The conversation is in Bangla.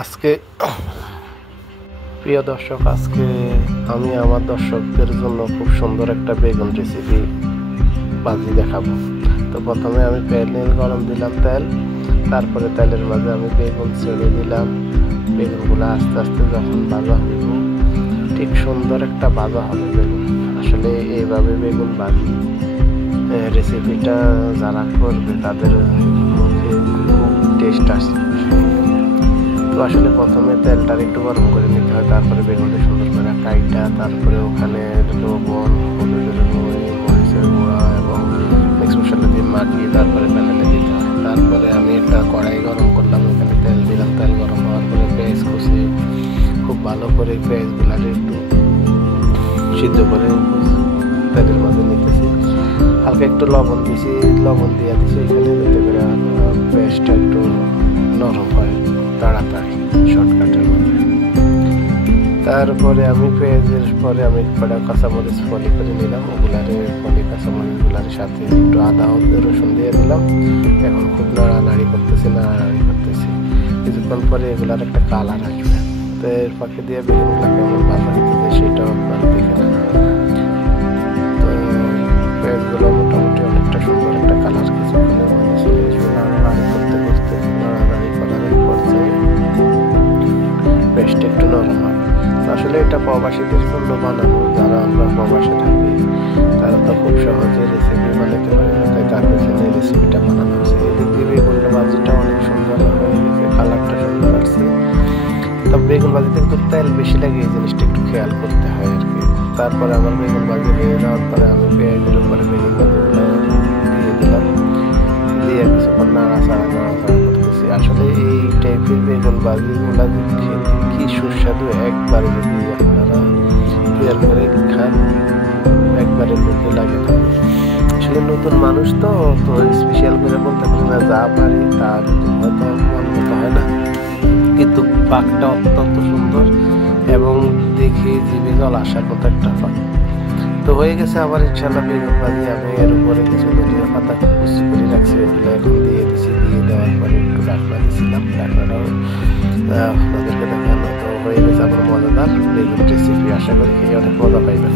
আজকে প্রিয় দর্শক, আজকে আমি আমার দর্শকদের জন্য খুব সুন্দর একটা বেগুন রেসিপি ভাজি দেখাবো। তো প্রথমে আমি প্যানে গরম দিলাম তেল, তারপরে তেলের মাঝে আমি বেগুন ছেড়ে দিলাম। বেগুনগুলো আস্তে আস্তে যখন ভাজা হইব, ঠিক সুন্দর একটা ভাজা হবে বেগুন। আসলে এইভাবে বেগুন ভাজি রেসিপিটা যারা করবে তাদের মুখে খুব টেস্ট আসে। তো আসলে প্রথমে তেলটা একটু গরম করে নিতে হয়, তারপরে বেগুনটা সুন্দর করে কাইটা, তারপরে ওখানে লবণ, হলুদের গুঁড়ো, মরিচের গুঁড়া এবং মিক্স মশলা দিয়ে মাখিয়ে তারপরে প্যানেলে দিতে হয়। তারপরে আমি একটা কড়াই গরম করলাম, ওখানে তেল দিলাম। তেল গরম হওয়ার পরে পেঁয়াজ কুচি খুব ভালো করে পেঁয়াজগুলারে একটু সিদ্ধ করে তেলের মধ্যে নিতেছি। হালকা একটু লবণ দিয়েছি, লবণ দিয়ে দিচ্ছি এখানে, যাতে করে পেঁয়াজটা একটু নরম হয় তাড়াতাড়ি শর্টকাটের মধ্যে। তারপরে আমি পেঁয়াজের পরে আমি কটা কাঁচামরিচ ফলি করে নিলাম, ওগুলারে ফলি কাঁচামরিচগুলার সাথে একটু আদা রসুন দিয়ে দিলাম। এখন খুব নাড়ানাড়ি করতেছি কিছুক্ষণ পরে এগুলার একটা কালার আসবে। তো এর ফাঁকে দিয়ে বেগুনগুলা কেমন ভাজা হইতেছে সেটাও একবার দেখে নেব। তো পেঁয়াজগুলো মোটামুটি অনেকটা সুন্দর একটা কালার কিছুক্ষণের মধ্যে চলে আসবে। নাড়ানাড়ি করতে করতে নাড়ানাড়ি করার পর্যায়ে পেস্ট একটু নরম হয়। আসলে এটা প্রবাসীদের জন্য বানানো, যারা আমরা প্রবাসে থাকি তারা তো খুব সহজে রেসিপি বানাতে পারে না, তাই তাদের জন্য এই রেসিপিটা বানানো হয়েছে। এদিক দিয়ে বেগুনটা ভাজিটা অনেক সুন্দর হয়ে গেছে, কালারটা সুন্দর আসছে। তবে বেগুন ভাজিতে কিন্তু তেল বেশি লাগে, এই জিনিসটা একটু খেয়াল করতে হয় আর কি। তারপরে আমার বেগুন ভাজি হয়ে যাওয়ার পরে আমি পেঁয়াজের উপরে বেগুন ভাজিগুলো দিয়ে দিলাম, দিয়ে কিছুক্ষণ নাড়াচাড়া করতেছি। আসলে এই টাইপের বেগুন ভাজিগুলা খেতে কি সুস্বাদু, একবারে যদি আপনারা তৈরি করে খান একবারে মুখে লাগে থাকে। আসলে নতুন মানুষ তো স্পেশাল করে বলতে পারি না, যা পারি তা হয়তো মন মতো হয় না, কিন্তু পাকটা অত্যন্ত সুন্দর এবং দেখে জিভে জল আসার মতো একটা পাক। তো হয়ে গেছে আবার ইনশাল্লাহ বেগুন ভাজি। আমি এর উপরে কিছু ধনিয়া পাতা কুচি করে রাখছি, ওগুলো এখন দিয়ে দিচ্ছি। দিয়ে দেওয়ার পরে একটু ঢাকনা দিয়েছিলাম, ঢাকনাটাও আপনাদেরকে দেখানো। তো হয়ে গেছে আমার মজাদার বেগুন রেসিপি। আশা করি খেয়ে অনেক মজা পাইবেন।